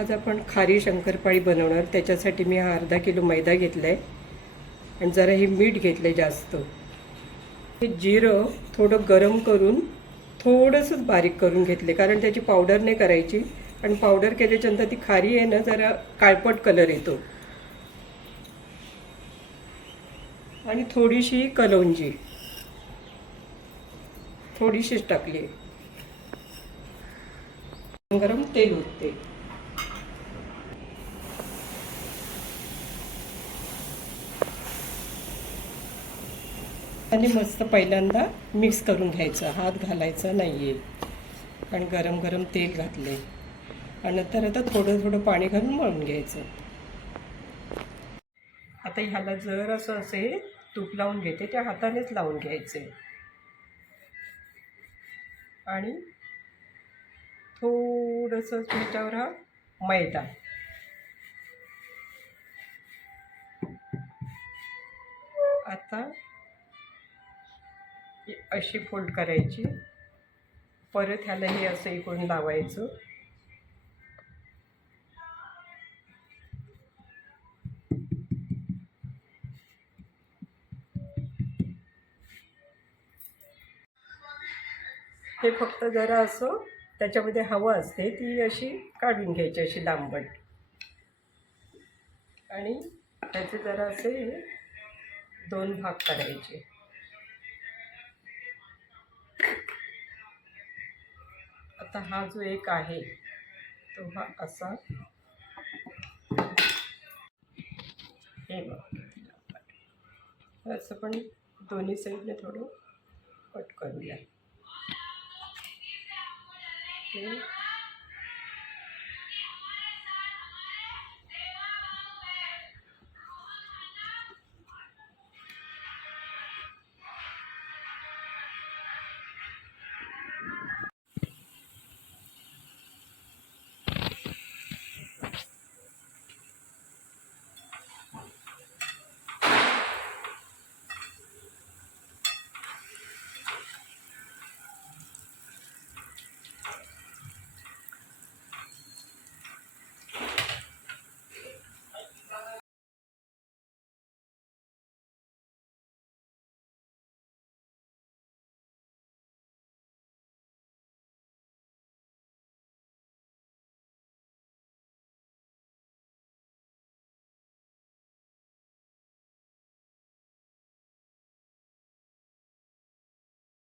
आज आपण खारी शंकरपाळी बनवणार. त्याच्यासाठी मी हा अर्धा किलो मैदा घेतला आहे आणि जरा हे मीठ घेतलं आहे जास्त. हे जिरं थोडं गरम करून थोडंसंच बारीक करून घेतले, कारण त्याची पावडर नाही करायची. आणि पावडर केल्याच्यानंतर ती खारी आहे ना, जरा काळपट कलर येतो. आणि थोडीशी कलौंजी थोडीशीच टाकली. गरम तेल होते आणि मस्त पहिल्यांदा मिक्स करून घ्यायचं, हात घालायचा नाही आहे. आणि गरम गरम तेल घातले आणि नंतर आता थोडं थोडं पाणी घालून मळून घ्यायचं. आता ह्याला जर असं असेल तूप लावून घेते, त्या हातानेच लावून घ्यायचे. आणि थोडंसं त्याच्यावर हा मैदा आता अशी फोल्ड करायची. परत ह्याला हे असं इकडून लावायचं. हे फक्त जरा असं त्याच्यामध्ये हवा असते ती अशी काढून घ्यायची, अशी लांबट. आणि त्याचे जरा असे 2 भाग करायचे. आता हा जो एक आहे तो हा असा, हे बघ असं पण दोन्ही साईडने थोडं कट करूया.